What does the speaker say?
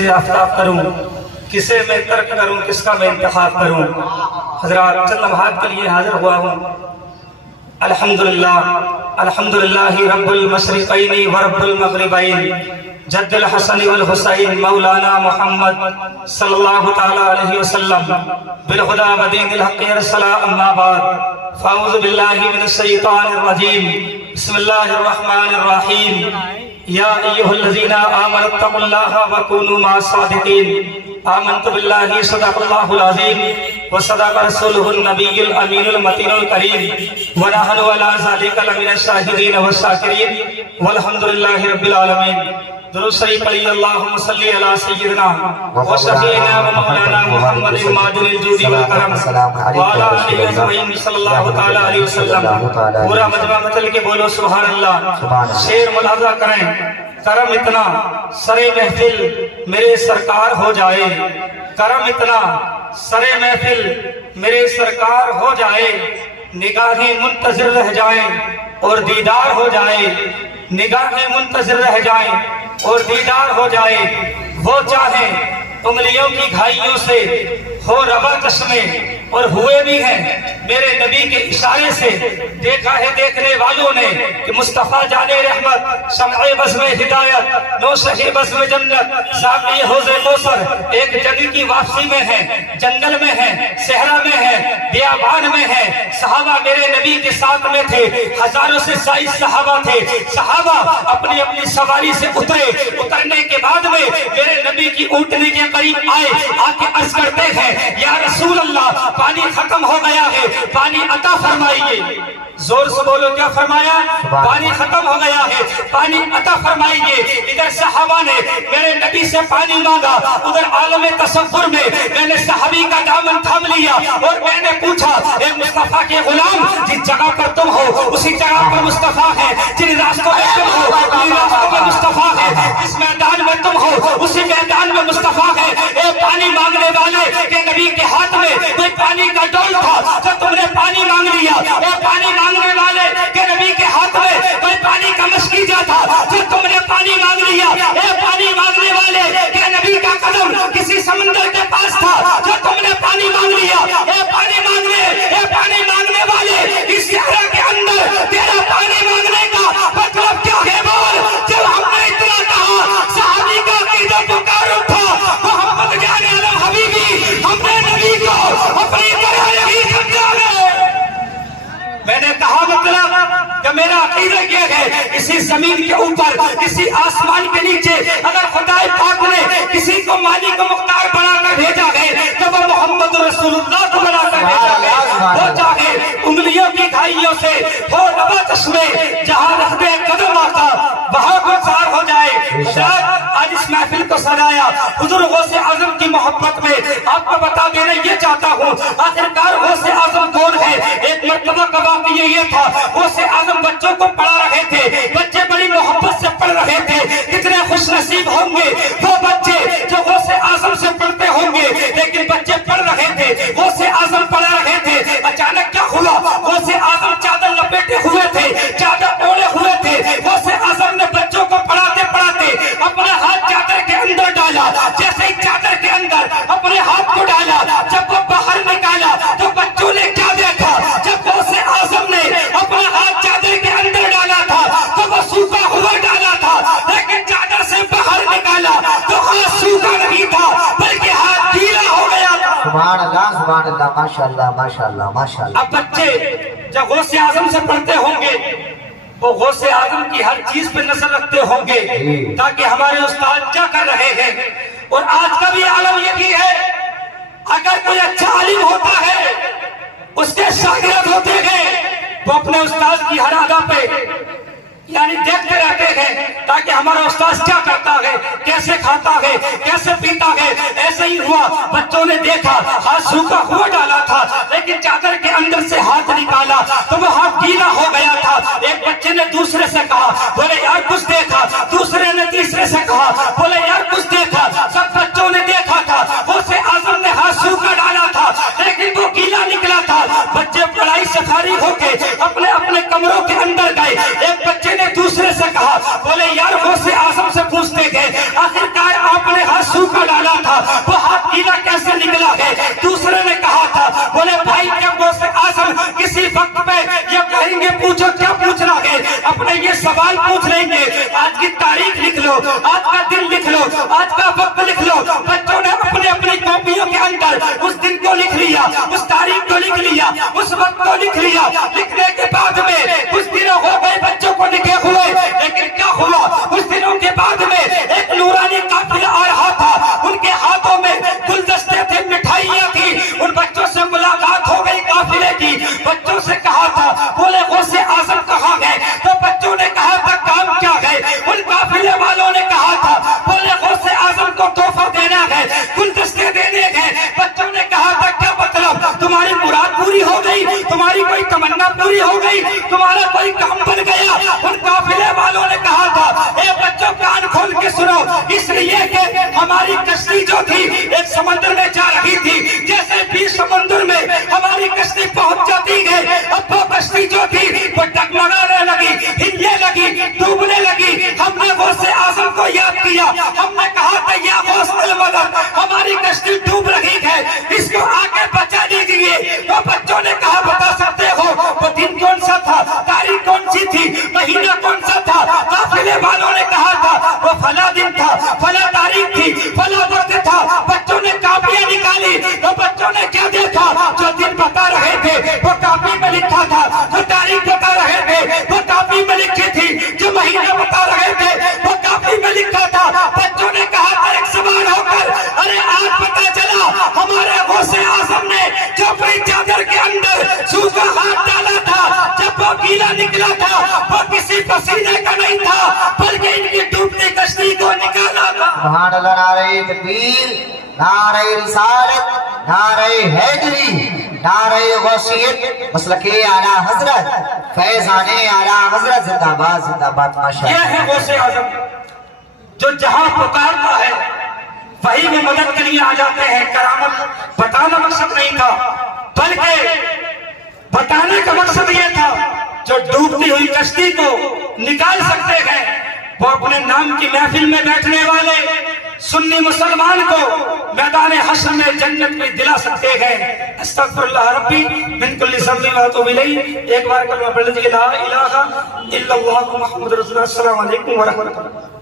سے آفتاب کروں، کسے میں ترک کروں، کس کا میں انتخاب کروں؟ حضرات چند لمحات کے لیے حاضر ہوا ہوں۔ الحمدللہ رب المشرقین و رب المغربین، جد الحسن والحسین مولانا محمد صلی اللہ تعالی علیہ وسلم، بالخدا بدین الحق ارسلا، اما بعد فاعوذ باللہ من الشیطان الرجیم، بسم اللہ الرحمن الرحیم۔ یا ایہا الذین آمنوا اتقوا اللہ وکونوا مع الصادقین۔ آمنت باللہ صدق اللہ العظیم وصدق رسولہ النبی الامین المتین الکریم ونحن علی ذلک لمن الشاہدین والشاکرین والحمدللہ رب العالمین۔ درود شریف پڑھی، اللہم صلی علی سیدنا و شفیعنا و مولانا محمد مادن الجود والکرم وعلی آلہ اجمعین صلی اللہ تعالی علیہ وسلم۔ پورا مجمع مچل کے بولو سبحان اللہ۔ شعر ملاحظہ کریں، کرم اتنا سر محفل میرے سرکار ہو جائے، کرم اتنا سر محفل میرے سرکار ہو جائے، نگاہیں منتظر رہ جائیں اور دیدار ہو جائے، نگاہیں منتظر رہ جائیں اور دیدار ہو جائے۔ وہ چاہیں انگلیوں کی گھائیوں سے ہو روا چشمے اور ہوئے بھی ہیں میرے نبی کے اشارے سے۔ دیکھا ہے دیکھنے والوں نے کہ مصطفیٰ جان رحمت، شمع بزم ہدایت، نوشہ بزم جنت، ساقی حوض کوثر ایک جنگ کی واپسی میں ہے، جنگل میں ہے، صحرا میں ہے، بیابان میں ہے۔ صحابہ میرے نبی کے ساتھ میں تھے، ہزاروں سے زائد صحابہ تھے۔ صحابہ اپنی اپنی سواری سے اترے، اترنے کے بعد میں میرے نبی کی اونٹنے کے قریب آئے، آ کے عرض کرتے ہیں یا رسول اللہ پانی ختم ہو گیا ہے، پانی عطا فرمائیے۔ زور سے بولو، کیا فرمایا؟ پانی ختم ہو گیا ہے، پانی عطا فرمائیے۔ ادھر صحابہ نے میرے نبی سے پانی مانگا، ادھر عالم تصور میں میں نے صحابی کا دامن تھام لیا اور میں نے پوچھا اے مصطفیٰ کے غلام، جس جگہ پر تم ہو اسی جگہ پر مصطفیٰ ہے، جن راستوں میں تم ہو انہی راستوں میں مصطفیٰ ہے، جس میدان میں تم ہو اسی میدان میں مصطفیٰ ہے۔ اے پانی مانگنے والے کہ نبی کے ہاتھ میں کوئی پانی کا ڈول تھا تو تم نے پانی مانگ لیا۔ اے پانی مانگنے والے کہ نبی کے ہاتھ میں کوئی پانی کا مشکیجہ تھا تو تم نے پانی مانگ لیا۔ اے پانی مانگنے والے کہ نبی کا قدم کسی سمندر کے پاس تھا جو تم نے پانی مانگ لیا۔ اے پانی مانگنے والے اس صحرا کے اندر تیرا پانی مانگنے کا مطلب کیا ہے؟ بول۔ جب ہم نے اتنا کہا صحابی کا عقیدہ پکار اٹھا، محمد جان عالم حبیبی، ہم نے نبی کو اپنی طرح نہیں سمجھا ہے۔ میں نے کہا مطلب کہ میرا عقیدہ یہ ہے کسی زمین کے اوپر، کسی آسمان کے نیچے اگر خدا پاک نے کسی کو مالک و مختار بنا کر بھیجا ہے تو وہ محمد رسول اللہ کو بنا کر بھیجا ہے۔ وہ چاہے انگلیوں کی گھائیوں سے ہو روا چشمے، جہاں رکھ دے قدم آقا وہاں گلزار ہو جائے۔ شاید آج اس محفل کو سجایا حضور غوث اعظم کی محبت میں آپ کو بتا دینا یہ چاہتا ہوں، آخرکار غوث اعظم کون ہے؟ ایک مرتبہ کا واقعہ یہ تھا، غوث اعظم بچوں کو پڑھا رہے تھے، بچے بڑی محبت سے پڑھ رہے تھے۔ کتنے خوش نصیب ہوں گے وہ بچے جو غوث اعظم سے پڑھتے ہوں گے، لیکن بچے پڑھ رہے تھے، غوث اعظم پڑھا رہے تھے۔ اچانک کیا ہوا؟ غوث اعظم چادر لپیٹے ہوئے تھے، چادر اوڑے ہوئے تھے۔ غوث اعظم نے بچوں کو پڑھاتے پڑھاتے اپنا ہاتھ چادر کے اندر ڈالا، جیسے ہی چادر کے اندر اپنے ہاتھ کو ڈالا، جب وہ باہر نکالا تو بچوں نے کیا دیکھا؟ جب غوث اعظم نے اپنا ہاتھ چادر کے اندر ڈالا تھا تو وہ سوکھا ہوا ڈالا تھا، لیکن چادر سے باہر نکالا تو ہاتھ سوکھا نہیں تھا بلکہ ہاتھ گیلا ہو گیا تھا۔ سبحان اللہ، ماشاءاللہ ماشاءاللہ ماشاءاللہ۔ اب بچے جب غوث اعظم سے پڑھتے ہوں گے وہ غوث اعظم کی ہر چیز پہ نظر رکھتے ہوں گے تاکہ ہمارے استاد کیا کر رہے ہیں۔ اور آج کا بھی عالم یہ بھی ہے، اگر کوئی اچھا عالم ہوتا ہے اس کے شاگرد ہوتے ہیں وہ اپنے استاد کی ہر ادا پہ یعنی دیکھتے رہتے ہیں تاکہ ہمارا استاد کیا کرتا ہے، کیسے کھاتا ہے، کیسے پیتا ہے۔ ایسے ہی ہوا، بچوں نے دیکھا ہاتھ سوکھا ہوا ڈالا تھا لیکن چادر کے اندر سے ہاتھ نکالا تو وہ ہاتھ گیلا ہو گیا تھا۔ ایک بچے نے دوسرے سے کہا، بولے یار کچھ دیکھا؟ دوسرے نے تیسرے سے کہا، بولے یار کچھ دیکھا؟ سب بچوں نے دیکھا تھا غوث اعظم نے ہاتھ سوکھا ڈالا تھا لیکن وہ گیلا نکلا تھا۔ بچے پڑھائی سے فارغ ہو کے اپنے اپنے کمروں کے اندر گئے۔ ایک بچے نے دوسرے سے کہا، بولے یار غوث اعظم سے پوچھتے گئے آخرکار آپ نے ہاتھ سوکھا قافلہ کیسے نکلا ہے؟ دوسرے نے کہا تھا، بولے بھائی جب غوث اعظم کسی وقت پہ یہ کہیں گے پوچھو کیا پوچھنا ہے، اپنے یہ سوال پوچھ لیں گے، آج کی تاریخ لکھ لو، آج کا دن لکھ لو، آج کا وقت لکھ لو۔ بچوں نے اپنے اپنی کاپیوں کے اندر اس دن کو لکھ لیا، اس تاریخ کو لکھ لیا، اس وقت کو لکھ لیا۔ لکھنے کے بعد میں کچھ دنوں ہو گئے بچوں کو لکھے ہوئے، لیکن کیا ہوا؟ کچھ دنوں کے بعد میں ایک نورانی قافلہ آ رہا تھا، ان کے ہاتھوں میں گلدستے تھے، مٹھائیاں تھی۔ ان بچوں سے ملاقات ہو گئی قافلے کی، بچوں سے کہا تھا، بولے غوث اعظم کہاں گئے؟ تو بچوں نے کہا تھا کام کیا گئے؟ ان قافلے والوں نے کہا تھا، بولے غوث اعظم کو تحفہ دینا ہے، گلدستے دینے ہیں۔ بچوں نے کہا تھا کیا مطلب؟ تمہاری مراد پوری ہو گئی، تمہاری کوئی تمنا پوری ہو گئی، تمہارا کوئی کام بن گیا؟ ان قافلے والوں نے کہا تھا، اے بچوں کان کھول کے سنو، اس لیے کہ ہماری کشتی جو تھی ایک سمندر میں جا رہی تھی، جیسے بھی سمندر میں ہماری کشتی پہنچ جاتی ہے، اب وہ کشتی جو تھی وہ ڈگمگانے لگی، ہلنے لگی، ڈوبنے لگی۔ ہم نے غوث اعظم کو یاد کیا، ہم نے کہا تھا یا غوث المدد، ہماری کشتی ڈوب رہی ہے، اس کو آگے بچا دیجیے۔ تو بچوں نے کہا بتا سکتے ہو وہ دن کون سا تھا، تاریخ کون سی تھی، مہینہ کون سا تھا؟ قافلے والوں نے کہا تھا وہ فلاں دن تھا، فلاں تاریخ تھی، فلاں وقت تھا۔ بچوں نے کاپیاں نکالی تو بچوں نے کیا دیکھا؟ جو دن بتا رہے تھے وہ کاپی میں لکھا تھا، جو تاریخ بتا رہے تھے وہ کاپی میں لکھی تھی، جو مہینہ بتا رہے تھے وہ کاپی میں لکھا تھا۔ بچوں نے کہا تھا ایک سوال ہو کر، ارے آج پتا چلا ہمارے غوث اعظم نے جو اپنی چادر کے اندر سوکھا ہاتھ ڈالا تھا، جب وہ گیلا نکلا تھا وہ کسی پسینے کا نہیں تھا، بلکہ ان کی ڈوبتی کشتی کو نکالا تھا۔ سبحان اللہ، نعرہ تکبیر، نعرہ رسالت، نعرہ حیدری، نعرہ غوثیت، مسلک اعلیٰ حضرت، فیضان اعلیٰ حضرت، زندہ باد زندہ باد، ماشاءاللہ۔ یہ ہے غوث اعظم جو جہاں پکارتا ہے وہی میں مدد کے لیے آ جاتے ہیں۔ کرامت بتانا مقصد نہیں تھا، بلکہ بتانے کا مقصد یہ تھا جو ڈوبتی ہوئی کشتی کو نکال سکتے ہیں، وہ اپنے نام کی محفل میں بیٹھنے والے سنی مسلمان کو میدان حشر میں جنت میں دلا سکتے ہیں۔ استغفر اللہ ربی من کل ذنب و اتوب الیہ۔ ایک بار کلمہ پڑھ لیجیے، لا الہ الا اللہ محمد رسول اللہ۔ السلام علیکم ورحمۃ اللہ۔